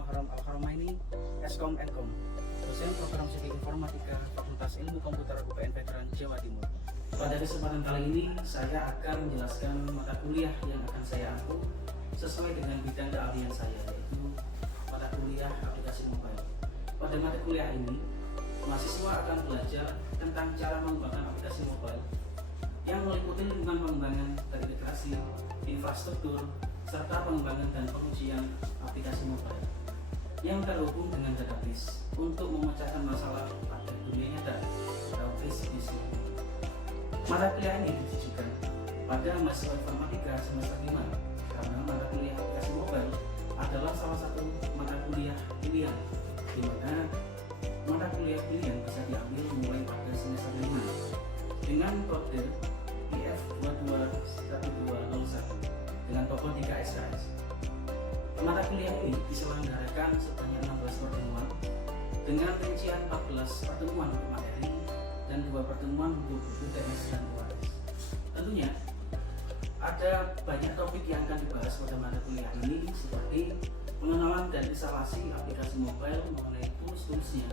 Muharram Al-Haramaini, Eskom Enkom, dosen program studi informatika Fakultas Ilmu Komputer UPN Veteran Jawa Timur. Pada kesempatan kali ini, saya akan menjelaskan mata kuliah yang akan saya ampu sesuai dengan bidang keahlian saya, yaitu mata kuliah aplikasi mobile. Pada mata kuliah ini, mahasiswa akan belajar tentang cara mengembangkan aplikasi mobile yang meliputi lingkungan pengembangan terintegrasi, infrastruktur, serta pengembangan dan pengujian aplikasi mobile yang terhubung dengan database untuk memecahkan masalah pada dunia nyata atau business. Mata kuliah ini ditujukan pada mahasiswa informatika semester 5 karena mata kuliah aplikasi mobile adalah salah satu mata kuliah pilihan, di mana mata kuliah pilihan bisa diambil mulai pada semester 5 dengan kode IF221201 dengan pokok 3 SKS. Mata kuliah ini diselenggarakan sebanyak 16 pertemuan dengan rincian 14 pertemuan untuk materi dan 2 pertemuan untuk UTS dan UAS. Tentunya ada banyak topik yang akan dibahas pada mata kuliah ini, seperti pengenalan dan instalasi aplikasi mobile mengenai tools-toolsnya,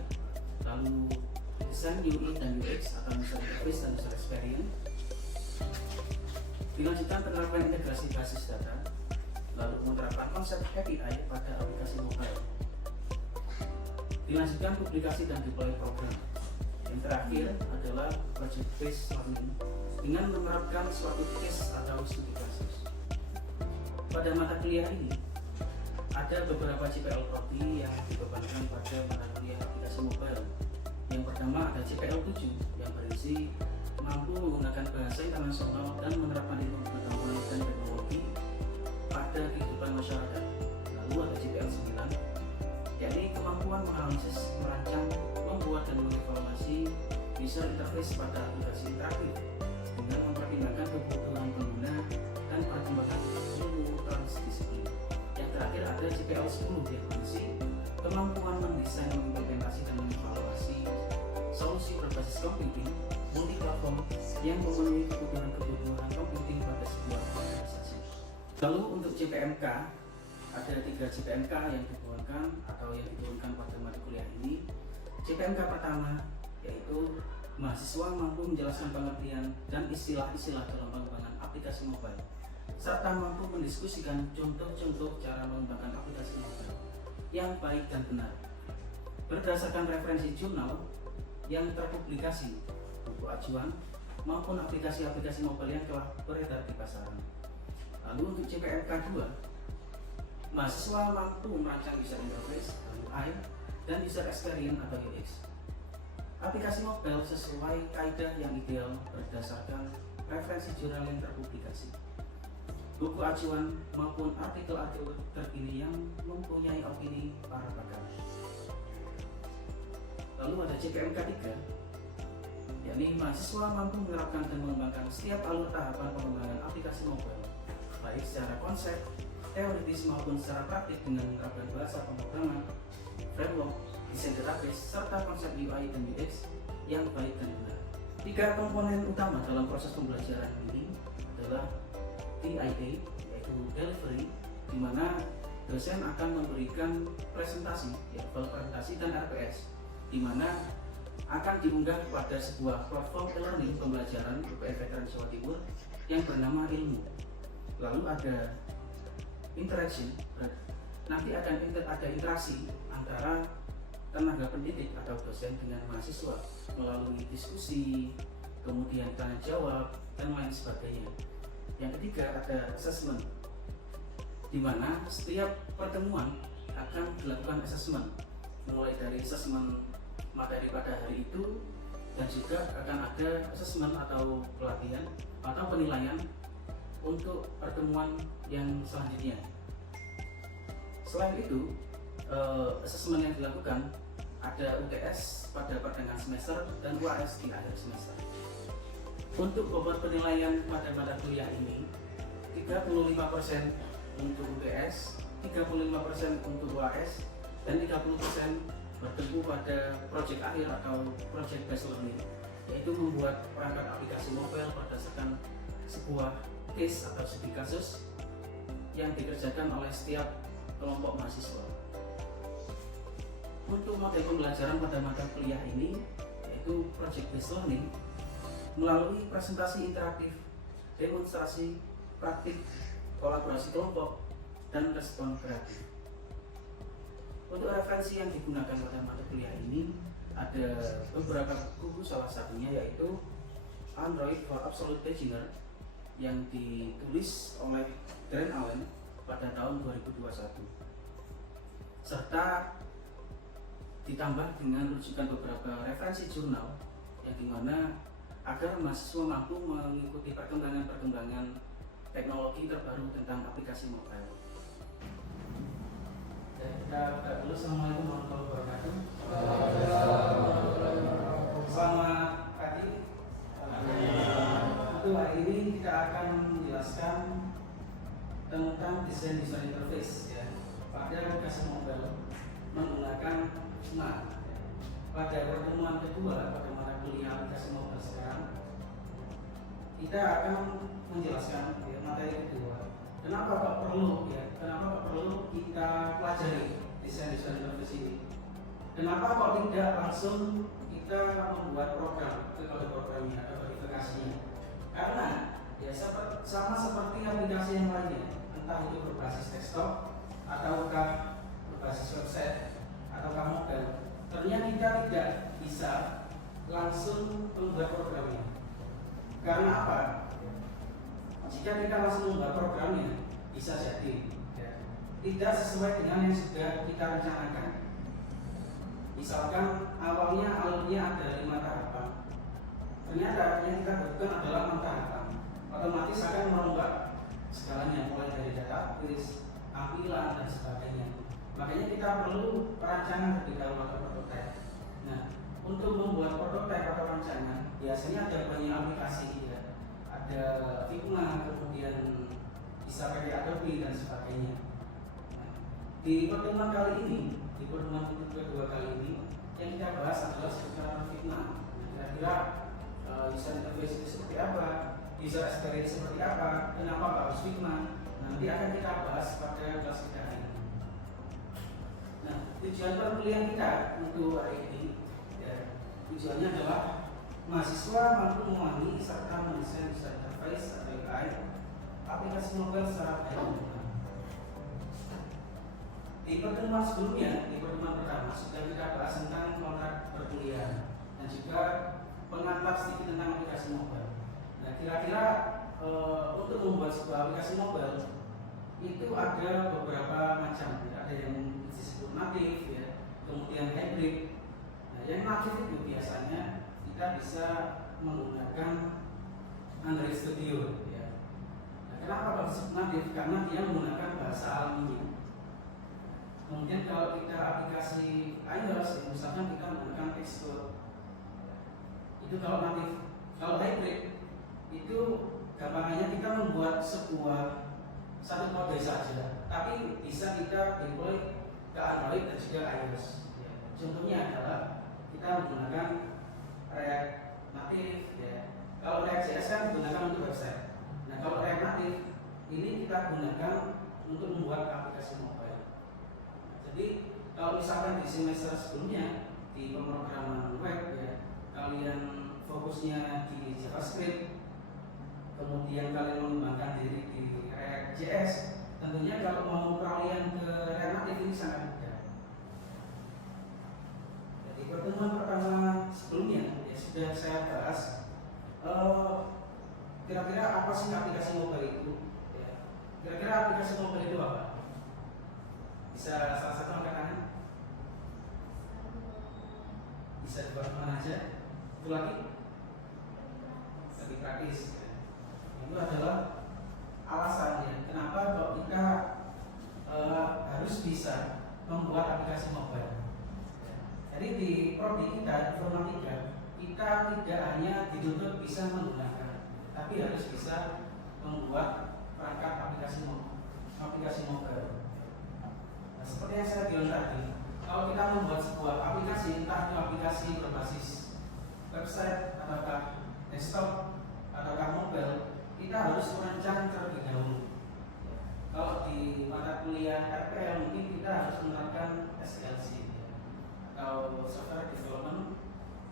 lalu desain UI dan UX atau user interface dan user experience, dilanjutkan penerapan integrasi basis data, lalu menerapkan konsep API pada aplikasi mobile, dilanjutkan publikasi dan deploy program. Yang terakhir adalah project based learning dengan menerapkan suatu case atau studi kasus. Pada mata kuliah ini ada beberapa CPL prodi yang dibebankan pada mata kuliah aplikasi mobile. Yang pertama ada CPL 7 yang berisi mampu menggunakan bahasa internasional dan menerapkan ilmu pengetahuan dan teknologi pada kehidupan masyarakat. Lalu ada CPL 9 yakni kemampuan menganalisis, merancang, membuat dan mengevaluasi user interface pada aplikasi interaktif dengan mempertimbangkan kebutuhan pengguna dan perkembangan ilmu transdisiplin. Yang terakhir ada CPL 10 yang berisi kemampuan mendesain, mengimplementasi dan mengevaluasi solusi berbasis computing multi-platform yang memenuhi kebutuhan computing pada sebuah organisasi. Lalu untuk CPMK, ada 3 CPMK yang diturunkan atau yang diturunkan pada mata kuliah ini. CPMK pertama yaitu mahasiswa mampu menjelaskan pengertian dan istilah-istilah dalam pengembangan aplikasi mobile, serta mampu mendiskusikan contoh-contoh cara mengembangkan aplikasi mobile yang baik dan benar berdasarkan referensi jurnal yang terpublikasi, buku acuan, maupun aplikasi-aplikasi mobile yang telah beredar di pasaran. Lalu untuk CPMK 2, mahasiswa mampu merancang user interface (UI) dan user experience atau UX aplikasi mobile sesuai kaidah yang ideal berdasarkan referensi jurnal yang terpublikasi, buku acuan maupun artikel-artikel terkini yang mempunyai opini para pakar. Lalu ada CPMK 3, yakni mahasiswa mampu menerapkan dan mengembangkan setiap alur tahapan pengembangan aplikasi mobile, baik secara konsep, teoritis maupun secara praktik dengan menerapkan bahasa pemrograman, framework, desain database, serta konsep UI dan UX yang baik dan benar. 3 komponen utama dalam proses pembelajaran ini adalah DIA, yaitu delivery, di mana dosen akan memberikan presentasi, yaitu presentasi, dan RPS, di mana akan diunggah pada sebuah platform e-learning pembelajaran UPN Veteran Jawa Timur yang bernama Ilmu. Lalu ada interaction, nanti akan ada interaksi antara tenaga pendidik atau dosen dengan mahasiswa melalui diskusi, kemudian tanya jawab, dan lain sebagainya. Yang ketiga ada assessment, di mana setiap pertemuan akan dilakukan assessment, mulai dari assessment materi pada hari itu, dan juga akan ada assessment atau pelatihan atau penilaian untuk pertemuan yang selanjutnya. Selain itu, assessment yang dilakukan ada UTS pada pertengahan semester dan UAS di akhir semester. Untuk bobot penilaian pada mata kuliah ini 35% untuk UTS, 35% untuk UAS, dan 30% bertumpu pada project akhir atau project based learning, yaitu membuat perangkat aplikasi mobile berdasarkan sebuah case atau studi kasus yang dikerjakan oleh setiap kelompok mahasiswa. model pembelajaran pada mata kuliah ini yaitu project based learning melalui presentasi interaktif, demonstrasi, praktik, kolaborasi kelompok, dan respon kreatif. Untuk referensi yang digunakan pada mata kuliah ini ada beberapa buku, salah satunya yaitu Android for Absolute Beginner yang ditulis oleh Darren Allen pada tahun 2021, serta ditambah dengan rujukan beberapa referensi jurnal yang dimana agar mahasiswa mampu mengikuti perkembangan teknologi terbaru tentang aplikasi mobile. Dan kita buka dulu. Assalamualaikum warahmatullahi wabarakatuh. Selamat pagi. Untuk hari ini kita akan menjelaskan tentang desain user interface ya pada aplikasi mobile menggunakan Smart. Pada pertemuan kedua pada mata kuliah aplikasi mobile sekarang, kita akan menjelaskan ya, materi kedua. Kenapa kok perlu kita pelajari desain user interface ini? Kenapa kok tidak langsung kita membuat program ke kode programnya atau verifikasinya? Karena ya sama seperti aplikasi yang lainnya, entah itu berbasis desktop ataukah berbasis website ataukah mobile, ternyata kita tidak bisa langsung membuat programnya. Karena apa? Jika kita langsung membuat programnya, bisa jadi ya, tidak sesuai dengan yang sudah kita rencanakan. Misalkan awalnya alurnya ada 5 tahapan, ternyata yang kita butuhkan adalah 6 tahapan. Otomatis akan merombak segalanya, mulai dari database, tampilan dan sebagainya. Makanya kita perlu perancangan terlebih dahulu atau prototype. Nah, untuk membuat prototype atau rancangan biasanya ada banyak aplikasi ya. Ada Figma, kemudian bisa pakai Adobe dan sebagainya. Nah, di pertemuan kali ini, di pertemuan kedua kali ini, yang kita bahas adalah seputar Figma. Nah, kira-kira user interface itu seperti apa, user experience seperti apa, kenapa harus Figma. Nanti akan kita bahas pada kelas kita ini. Nah, tujuan perkuliahan kita untuk hari ini ya, tujuannya adalah mahasiswa mampu memahami serta mendesain user interface atau UI aplikasi mobile secara baik dan benar. Di pertemuan sebelumnya, di pertemuan pertama sudah kita bahas tentang kontrak perkuliahan dan juga pengantar sedikit tentang aplikasi mobile. Nah, kira-kira untuk membuat sebuah aplikasi mobile itu ada beberapa macam, ya. Ada yang disebut natif, ya, kemudian hybrid. Nah, yang natif itu biasanya kita bisa menggunakan Android Studio. Ya. Nah, kenapa kalau disebut natif? Karena dia menggunakan bahasa alaminya. Kemudian kalau kita aplikasi iOS, ya, misalkan kita menggunakan Xcode, itu kalau natif. Kalau hybrid itu gampangannya kita membuat satu kode saja, tapi bisa kita deploy ke Android dan juga iOS. Ya. Contohnya adalah kita menggunakan React Native. Ya. Kalau React.js kan digunakan untuk website. Nah, kalau React Native ini kita gunakan untuk membuat aplikasi mobile. Jadi kalau misalkan di semester sebelumnya di pemrograman web ya, kalian fokusnya di JavaScript, kemudian kalian mengembangkan diri di React.js, tentunya kalau mau kalian ke React Native ini sangat mudah. Jadi pertemuan pertama sebelumnya ya sudah saya bahas kira-kira apa sih aplikasi mobile itu ya. Kira-kira aplikasi mobile itu apa? Bisa salah satu angkat tangan? Bisa dibuat mana aja? Itu lagi? Lebih praktis ya. Itu adalah alasannya kenapa kok kita harus bisa membuat aplikasi mobile. Jadi di prodi kita informatika kita tidak hanya dituntut bisa menggunakan, tapi harus bisa membuat perangkat aplikasi mobile. Nah, seperti yang saya bilang tadi, kalau kita membuat sebuah aplikasi, entah itu aplikasi berbasis website ataukah desktop ataukah mobile, kita harus merancang terlebih dahulu. Kalau di mata kuliah RPL mungkin kita harus menerapkan SLC. Kalau atau software development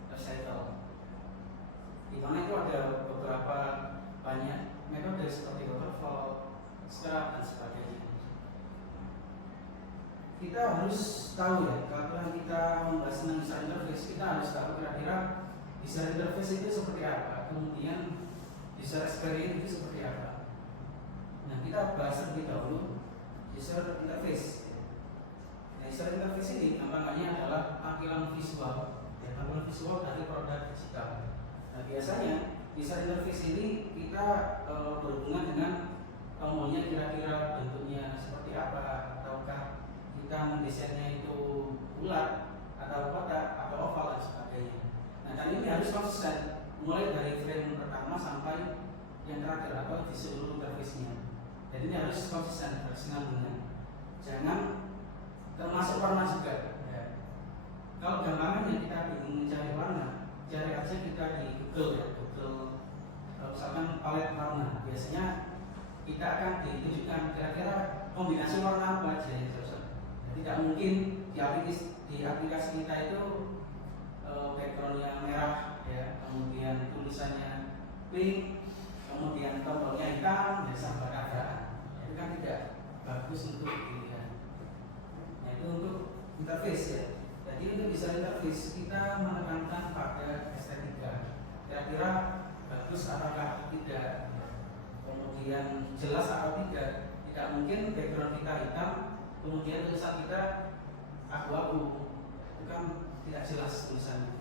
lifecycle, di mana itu ada beberapa banyak metode seperti waterfall, scrum dan sebagainya. Kita harus tahu ya, kalau kita membahas tentang user interface, kita harus tahu kira-kira user interface itu seperti apa, kemudian user experience itu seperti apa. Nah, kita bahas lebih dahulu user interface. Nah, user interface ini gampangannya adalah tampilan visual, ya, tampilan visual dari produk digital. Nah, biasanya user interface ini kita berhubungan dengan tombolnya, kira-kira bentuknya seperti apa, ataukah kita mendesainnya itu bulat atau kotak atau oval dan sebagainya. Nah, dan ini harus konsisten mulai dari frame pertama sampai yang terakhir atau di seluruh interface-nya. Jadi ini harus konsisten, berkesinambungan. Jangan termasuk warna juga. Ya. Kalau gampangannya kita bingung mencari warna, cari aja kita di Google ya, Google misalkan palet warna. Biasanya kita akan ditunjukkan kira-kira kombinasi warna apa aja yang cocok. Tidak mungkin di aplikasi kita itu backgroundnya merah, ya, kemudian tulisannya pink, kemudian tombolnya hitam, ya sampai keadaan. Itu kan tidak bagus untuk dilihat. Nah, itu untuk interface ya. Jadi untuk bisa interface kita menekankan pada estetika. Kira-kira bagus ataukah tidak, kemudian jelas atau tidak. Tidak mungkin background kita hitam, kemudian tulisan kita abu-abu, itu kan tidak jelas tulisannya.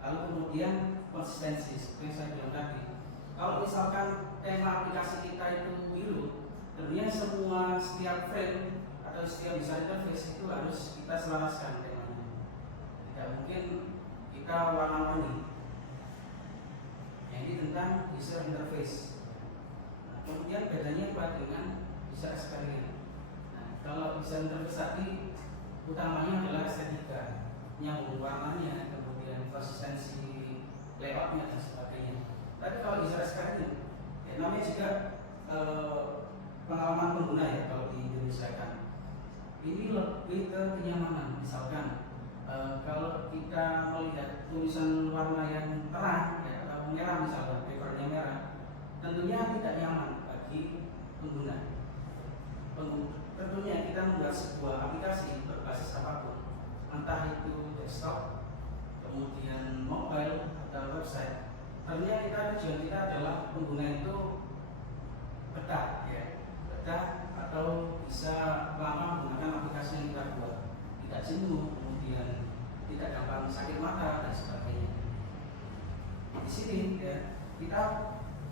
Lalu kemudian konsistensi, seperti yang saya bilang tadi. Kalau misalkan tema aplikasi kita itu biru, tentunya setiap frame atau setiap user interface itu harus kita selaraskan temanya. Tidak mungkin kita warna-warni. Nah, ini tentang user interface. Nah, kemudian bedanya apa dengan user experience? Nah, kalau user interface tadi utamanya adalah estetika, nyambung warnanya, kemudian konsistensi layoutnya dan sebagainya. Tapi kalau user experience, ya namanya juga pengalaman pengguna ya kalau di Indonesia kan. Ini lebih ke kenyamanan. Misalkan kalau kita melihat tulisan warna yang terang ya, atau merah misalnya, backgroundnya merah, tentunya tidak nyaman bagi pengguna. Tentunya kita membuat sebuah aplikasi berbasis apapun, entah itu desktop, kemudian mobile atau website. Ternyata tujuan kita adalah pengguna itu betah, ya, betah atau bisa lama menggunakan aplikasi yang kita buat, tidak jenuh, kemudian tidak gampang sakit mata dan sebagainya. Di sini ya, kita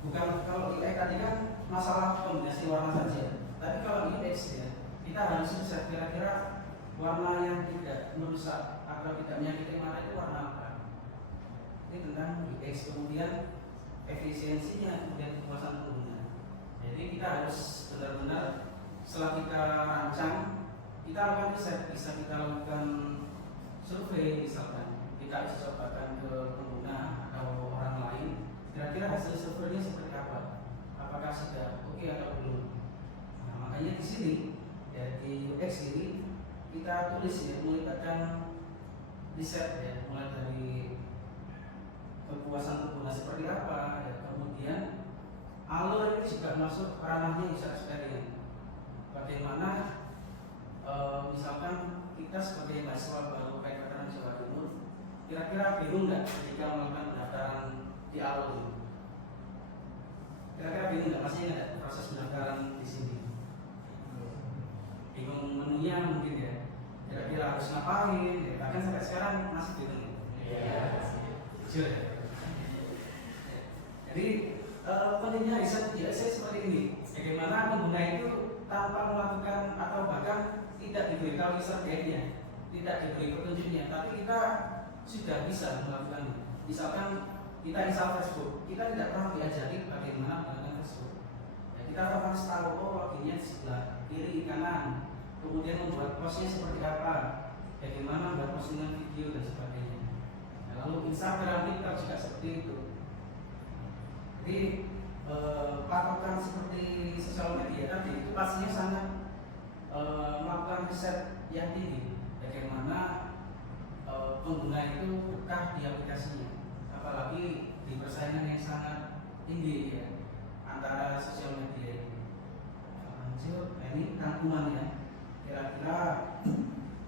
bukan, kalau UI tadi kan masalah kombinasi warna saja, tapi kalau UX ya, kita harus bisa kira-kira warna yang tidak merusak atau tidak menyakiti mata itu warna apa. Ini tentang UX, kemudian efisiensinya, kemudian kepuasan pengguna. Jadi kita harus benar-benar setelah kita rancang, kita lakukan riset, bisa kita lakukan survei misalkan, kita bisa cobakan ke pengguna atau orang lain, kira-kira hasil surveinya seperti apa, apakah sudah oke atau belum. Nah, makanya di sini ya, di UX ini kita tulis ya, melibatkan riset ya, mulai dari kepuasan pengguna seperti apa ya, kemudian alur ini juga masuk ranahnya user experience. Bagaimana misalkan kita sebagai mahasiswa baru PTN Jawa Timur, kira-kira bingung nggak ketika melakukan pendaftaran di alur ini? Kira-kira bingung nggak? Pasti nggak proses pendaftaran di sini? Bingung menunya mungkin ya. Kira-kira harus ngapain? Ya, bahkan sampai sekarang masih bingung. Iya. Jujur ya. Jadi pentingnya riset seperti ini. Bagaimana pengguna itu tanpa melakukan atau bahkan tidak diberitahu user guide-nya, tidak diberi petunjuknya, tapi kita sudah bisa melakukannya. Misalkan kita install Facebook, kita tidak pernah diajari bagaimana menggunakan Facebook. Ya, kita harus tahu loginnya di sebelah kiri kanan, kemudian membuat postnya seperti apa, bagaimana membuat postingan video dan sebagainya. Nah, lalu Instagram, TikTok juga seperti itu. Jadi patokan seperti sosial media tadi itu pastinya sangat melakukan riset yang tinggi. Bagaimana pengguna itu betah di aplikasinya, apalagi di persaingan yang sangat tinggi ya antara sosial media ini. Lanjut, ini rangkumannya. Kira-kira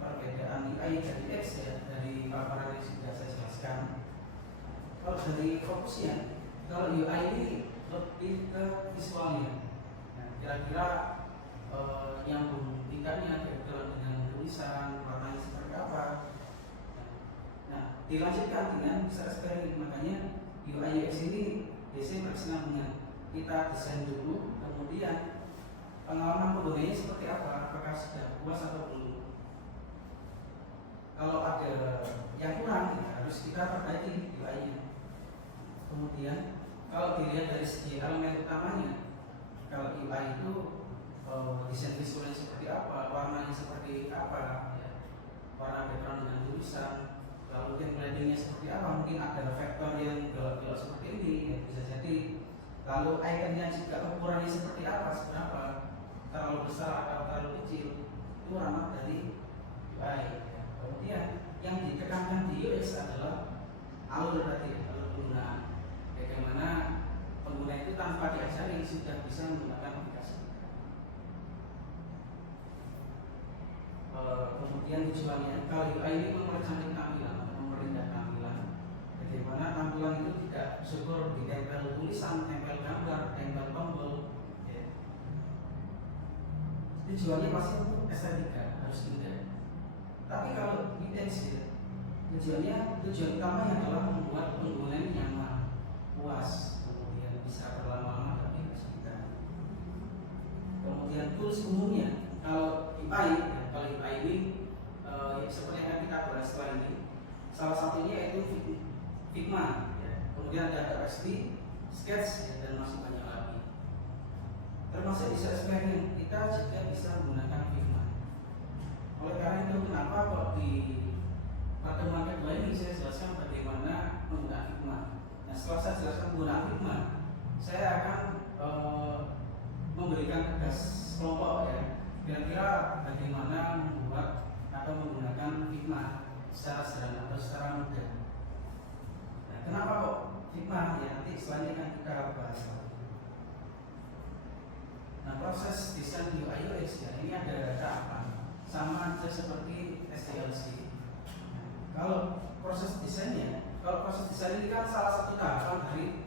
perbedaan UI dari X ya, dari paparan yang sudah saya jelaskan. Kalau dari fokusnya, kalau UI ini lebih ke visualnya. Nah, kira-kira nyambung tingkatnya dengan tulisan, warnanya seperti apa. Nah, dilanjutkan dengan user experience. Makanya UI UX ini biasanya berkesinambungan. Kita desain dulu, kemudian pengalaman penggunanya seperti apa, apakah sudah puas atau belum. Kalau ada yang kurang, ya harus kita perbaiki UI-nya. Kemudian kalau dilihat dari segi elemen utamanya, kalau UI itu desain visualnya seperti apa, warnanya seperti apa, ya. Warna background dengan tulisan, lalu templatingnya seperti apa, mungkin ada vektor yang gelap-gelap seperti ini, ya, bisa jadi. Lalu ikonnya juga ukurannya seperti apa, seberapa, terlalu besar atau terlalu kecil, itu ranah dari UI. Ya. Kemudian yang ditekankan di UX adalah alur tadi, alur penggunaan. Bagaimana pengguna itu tanpa diajari sudah bisa menggunakan aplikasi. Kemudian tujuannya, kalau UI ini mempercantik tampilan atau memperindah tampilan. Bagaimana tampilan itu tidak syukur ditempel tulisan, tempel gambar, tempel tombol. Ya. Tujuannya pasti untuk estetika, harus indah. Tapi kalau intens ya, tujuan utamanya adalah membuat pengguna ini nyaman, puas, kemudian bisa berlama-lama dalam aplikasi kita. Kemudian tools umumnya, kalau UI ini seperti yang kita bahas setelah ini, salah satunya yaitu Figma, ya. Kemudian ada PSD, Sketch, ya, dan masih banyak lagi. Termasuk user experience kita juga bisa menggunakan Figma. Oleh karena itu, kenapa kok di pertemuan kedua ini saya jelaskan bagaimana menggunakan Figma. Nah, setelah saya jelaskan menggunakan Figma, saya akan memberikan tugas kelompok ya. Kira-kira bagaimana membuat atau menggunakan Figma secara sederhana atau secara mudah. Nah, kenapa kok Figma? Ya nanti selanjutnya akan kita bahas. Nah, proses desain UI UX ya ini ada tahapan, sama aja seperti SDLC. Kalau proses desain ini kan salah satu tahapan dari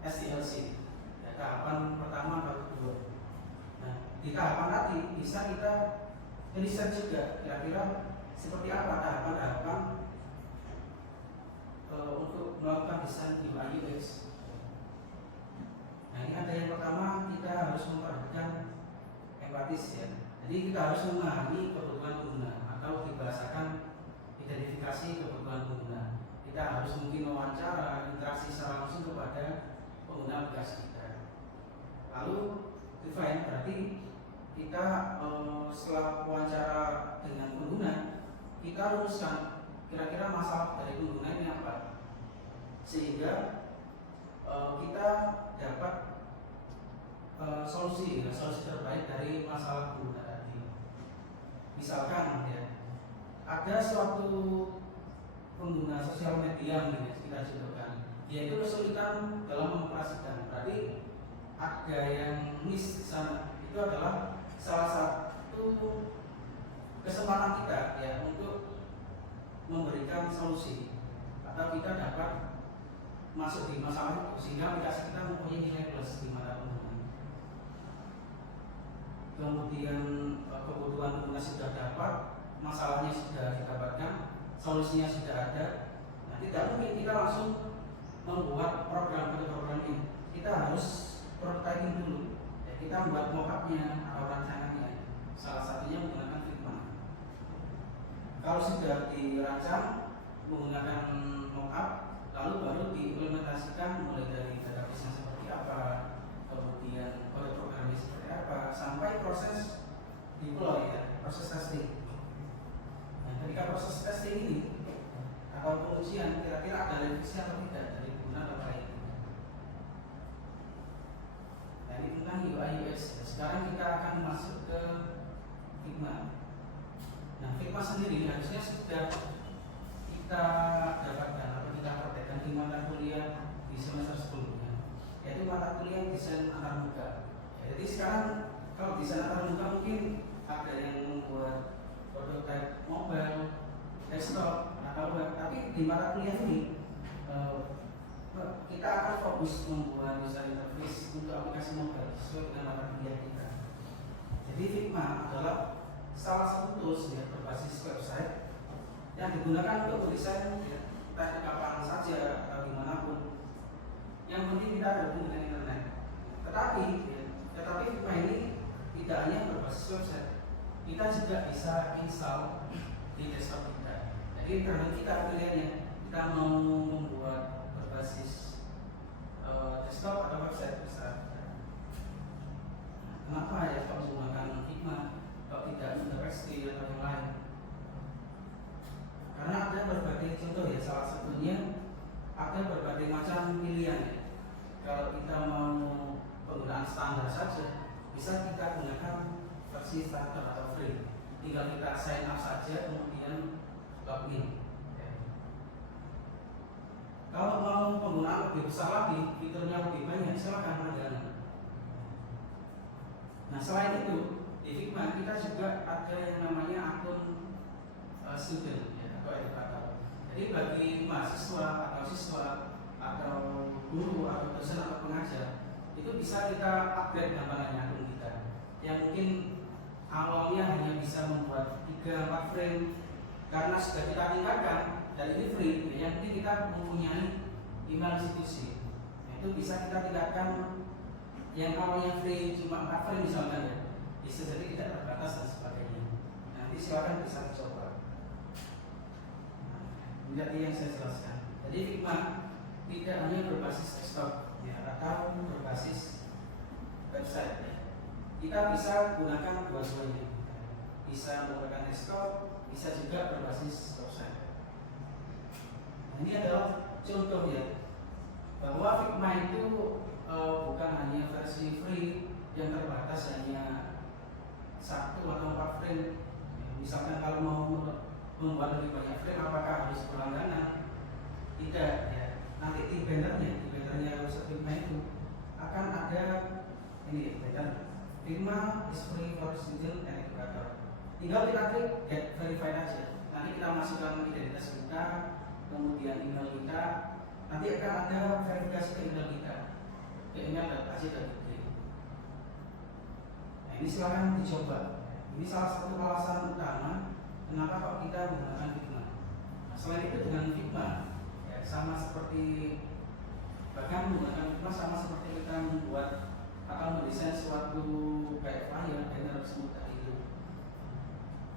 SDLC. Ya, tahapan pertama atau kedua. Nah, di tahapan tadi bisa kita riset juga kira-kira seperti apa tahapan-tahapan untuk melakukan desain UI UX. Nah, ini ada yang pertama, kita harus memperhatikan empatis ya. Jadi kita harus memahami kebutuhan pengguna atau dibahasakan identifikasi kebutuhan pengguna. Kita harus mungkin mewawancara, interaksi secara langsung kepada pengguna aplikasi kita. Lalu define berarti kita setelah wawancara dengan pengguna, kita rumuskan kira-kira masalah dari pengguna ini apa, sehingga kita dapat solusi terbaik dari masalah pengguna tadi. Misalkan ya, ada suatu pengguna sosial media yang kita contohkan, dia itu kesulitan dalam mengoperasikan. Berarti ada yang miss di sana. Itu adalah salah satu kesempatan kita ya untuk memberikan solusi atau kita dapat masuk di masalah itu sehingga aplikasi kita mempunyai nilai plus di mata pengguna. Kemudian kebutuhan pengguna sudah dapat, masalahnya sudah didapatkan, solusinya sudah ada. Nah, tidak mungkin kita langsung membuat program ini. Kita harus prototyping dulu. Ya, kita membuat mockupnya atau rancangannya. Salah satunya menggunakan Figma. Kalau sudah dirancang menggunakan mockup, lalu baru diimplementasikan mulai dari database seperti apa, kemudian kode programnya seperti apa, sampai proses deploy ya, proses testing. Nah, ketika proses testing ini atau pengujian, kira-kira ada revisi atau tidak dari pengguna atau lain. Nah, ini tentang UI UX. Sekarang kita akan masuk ke Figma. Nah, Figma sendiri harusnya sudah kita dapatkan atau kita praktekkan di mata kuliah di semester sebelumnya, yaitu mata kuliah desain antarmuka. Jadi sekarang kalau desain antarmuka mungkin ada yang membuat prototipe mobile, desktop atau web, tapi di mata kuliah ini kita akan fokus membuat user interface untuk aplikasi mobile sesuai dengan mata kuliah kita. Jadi Figma adalah salah satu tools ya, berbasis website yang digunakan untuk mendesain ya, teknik kapan saja atau dimanapun. Yang penting kita gabung dengan internet. Tetapi Figma ini tidak hanya berbasis website, kita juga bisa install di desktop kita. Jadi karena kita pilihannya, kita mau membuat berbasis desktop atau website bisa. Kenapa ya kalau menggunakan Figma, kalau tidak menggunakan PHP atau yang lain? Karena ada berbagai contoh ya, salah satunya ada berbagai macam pilihan ya. Kalau kita mau penggunaan standar saja, bisa kita gunakan versi starter atau free. Tinggal kita sign up saja, kemudian login. Kalau mau penggunaan lebih besar lagi, fiturnya lebih banyak, silakan langganan. Nah selain itu, di Figma kita juga ada yang namanya akun student ya, atau educator. Jadi bagi mahasiswa atau siswa atau guru atau dosen atau pengajar, itu bisa kita upgrade gambarannya akun kita. Yang mungkin awalnya hanya bisa membuat 3-4 frame, karena sudah kita tingkatkan dan ini free, yang penting kita mempunyai email institusi. Nah, itu bisa kita tingkatkan yang awalnya free cuma 4 frame misalkan ya, bisa jadi tidak terbatas dan sebagainya. Nanti silakan bisa dicoba. Menjadi yang saya jelaskan. Jadi Figma tidak hanya berbasis desktop ya, atau berbasis website ya. Kita bisa gunakan dua-duanya. Bisa menggunakan desktop, bisa juga berbasis website. Ini adalah contoh ya, bahwa Figma itu bukan hanya versi free yang terbatas hanya 1 atau 4 frame. Misalkan kalau mau membuat lebih banyak frame, apakah harus berlangganan? Tidak ya. Nanti di bannernya website Figma itu akan ada ini banner Figma is free for student and educator. Tinggal kita klik get verified aja. Nanti kita masukkan identitas kita, kemudian email kita, nanti akan ada verifikasi ke email kita, ke email.ac.id. Nah ini silahkan dicoba. Ini salah satu alasan utama kenapa kok kita menggunakan Figma. Nah, selain itu dengan Figma ya, sama seperti bahkan menggunakan Figma sama seperti kita membuat atau mendesain suatu kayak flyer, banner semudah itu.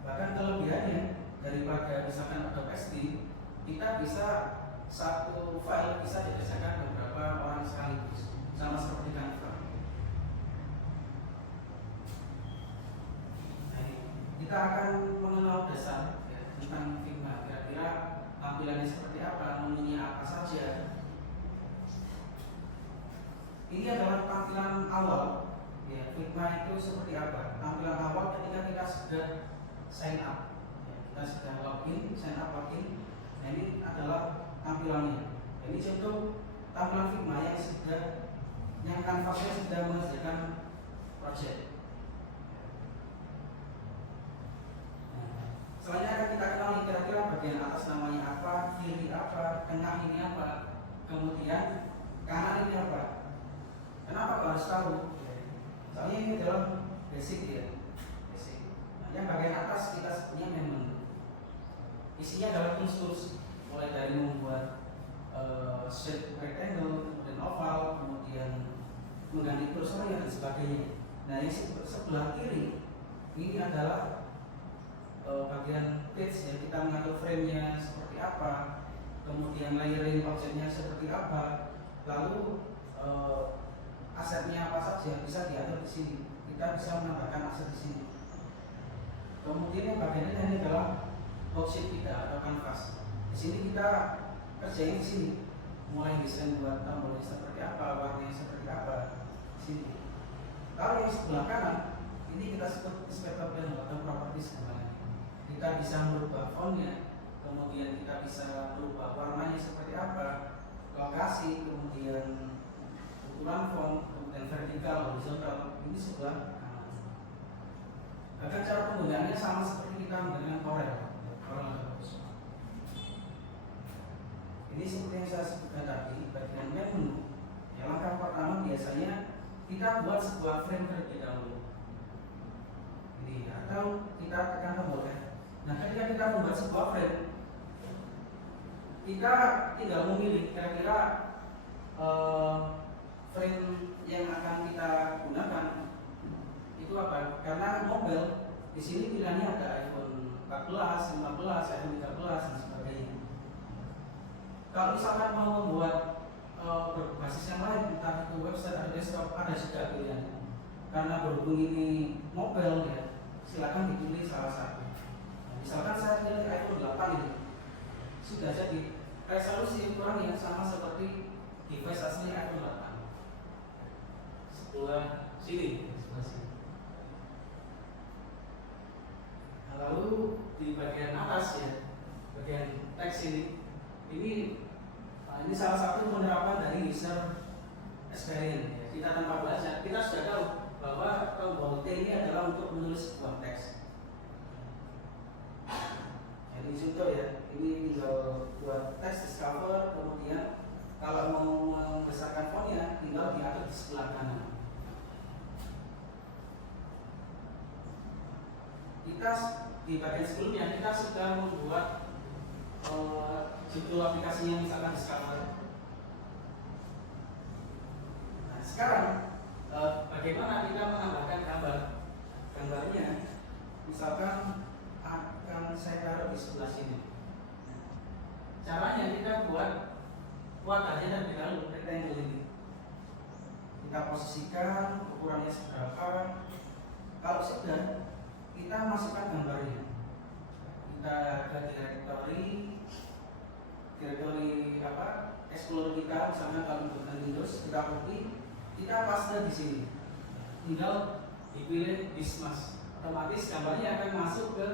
Bahkan kelebihannya daripada misalkan Adobe XD, kita bisa satu file bisa dikerjakan beberapa orang sekaligus, sama seperti Canva. Nah, kita akan mengenal dasar ya, tentang Figma, kira-kira tampilannya seperti apa, menunya apa saja. Ini adalah tampilan awal ya, Figma itu seperti apa. Tampilan awal ketika kita sudah sign up ya, kita sudah login, sign up login. Nah ini adalah tampilannya. Ini contoh tampilan Figma yang kanvasnya sudah mengerjakan project. Nah, selanjutnya akan kita kenali kira-kira bagian atas namanya apa, kiri apa, tengah ini apa, kemudian kanan ini apa. Kenapa kau harus tahu? Soalnya ini adalah basic ya, basic. Nah, yang bagian atas kita sebutnya menu. Isinya adalah tools, mulai dari membuat shape rectangle, kemudian oval, kemudian mengganti kursornya dan sebagainya. Nah, yang sebelah kiri ini adalah bagian page ya, kita mengatur frame-nya seperti apa, kemudian layering objeknya seperti apa, lalu asetnya apa saja bisa diatur di sini. Kita bisa menambahkan aset di sini. Kemudian yang bagian ini adalah worksheet kita atau kanvas. Di sini kita kerjain di sini. Mulai desain buat tombolnya seperti apa, warnanya seperti apa. Di sini. Kalau yang sebelah kanan ini kita sebut inspector panel atau properties namanya. Kita bisa merubah fontnya, kemudian kemudian kita bisa merubah warnanya seperti apa, lokasi, kemudian ukuran font, kemudian vertikal, horizontal, ini sebuah bahkan cara penggunaannya sama seperti kita menggunakan Corel. Ini seperti yang saya sebutkan tadi, bagian menu. Yang langkah pertama biasanya kita buat sebuah frame terlebih dahulu. Ini atau kita tekan tombol F. Nah, ketika kita membuat sebuah frame, kita tinggal memilih kira-kira frame yang akan kita gunakan itu apa? Karena mobile di sini pilihannya ada iPhone 14, 15, iPhone 13 dan sebagainya. Kalau misalkan mau membuat berbasis yang lain, entah itu website atau desktop, ada juga pilihannya. Karena berhubung ini mobile ya, silakan dipilih salah satu. Nah, misalkan saya pilih iPhone 8 ini, sudah jadi resolusi ukuran yang sama seperti device asli iPhone 8. Sebelah sini. Lalu di bagian atas ya, bagian teks ini salah satu penerapan dari user experience. Ya. Kita tanpa belajar, kita sudah tahu bahwa tombol T ini adalah untuk menulis sebuah teks. Jadi contoh ya, ini tinggal buat teks discover, kemudian kalau mau membesarkan fontnya tinggal diatur di sebelah kanan. Kita di bagian sebelumnya kita sudah membuat judul aplikasinya misalkan discover. Nah, sekarang bagaimana kita menambahkan gambarnya? Misalkan akan saya taruh di sebelah sini. Caranya kita buat wadahnya terlebih dahulu, rectangle ini. Kita posisikan ukurannya seberapa. Kalau sudah, kita masukkan gambarnya. Kita ke direktori apa? Explorer kita, misalnya kalau menggunakan Windows, kita copy, kita paste di sini. Tinggal dipilih Dismas, otomatis gambarnya akan masuk ke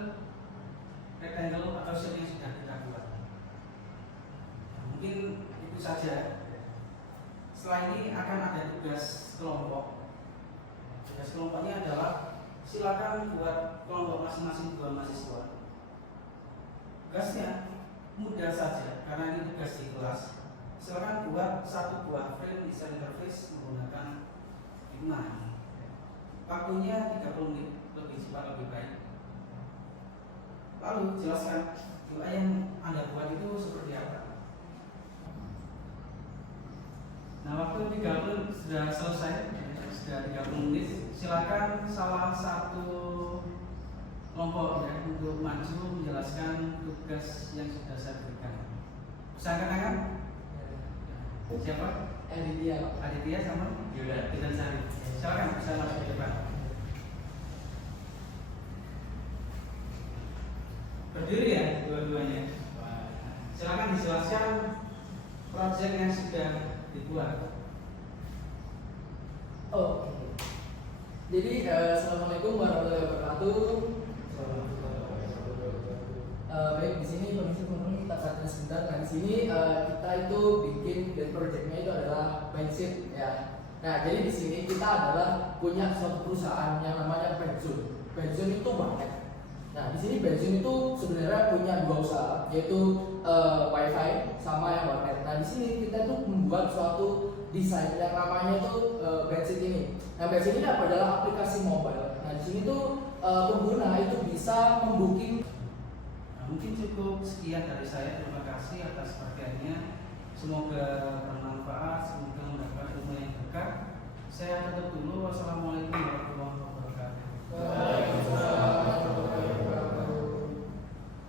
rectangle atau shape yang sudah kita buat. Nah, mungkin itu saja. Setelah ini akan ada tugas kelompok. Tugas kelompoknya adalah silakan buat kelompok masing-masing 2 mahasiswa. Tugasnya mudah saja karena ini tugas di kelas. Silakan buat 1 buah frame design interface menggunakan Figma. Waktunya 30 menit, lebih cepat lebih baik. Lalu jelaskan UI yang Anda buat itu seperti apa. Nah, waktu 30 sudah selesai, sudah 30 menit. Silakan salah satu kelompok ya untuk maju menjelaskan tugas yang sudah saya berikan. Bisa angkat? Siapa? Aditya sama Yudan Sari. Silakan bisa masuk ke depan. Berdiri ya dua-duanya. Silakan dijelaskan proyek yang sudah dibuat. Oh, jadi assalamualaikum warahmatullahi wabarakatuh. Baik, di sini permisi teman-teman, kita perhatikan sebentar. Nah, di sini kita itu bikin dan proyeknya itu adalah Bensin ya. Nah, jadi di sini kita adalah punya suatu perusahaan yang namanya Benzone. Benzone itu banyak. Nah, di sini Benzone itu sebenarnya punya 2 usaha, yaitu WiFi sama yang warnet. Nah, di sini kita tuh membuat suatu desain yang namanya itu Bensin ini. Nah, Bensin ini adalah aplikasi mobile. Nah, di sini tuh pengguna itu bisa membooking. Mungkin cukup sekian dari saya. Terima kasih atas perhatiannya. Semoga bermanfaat, semoga mendapat ilmu yang berkah. Saya tutup dulu. Wassalamualaikum warahmatullahi wabarakatuh.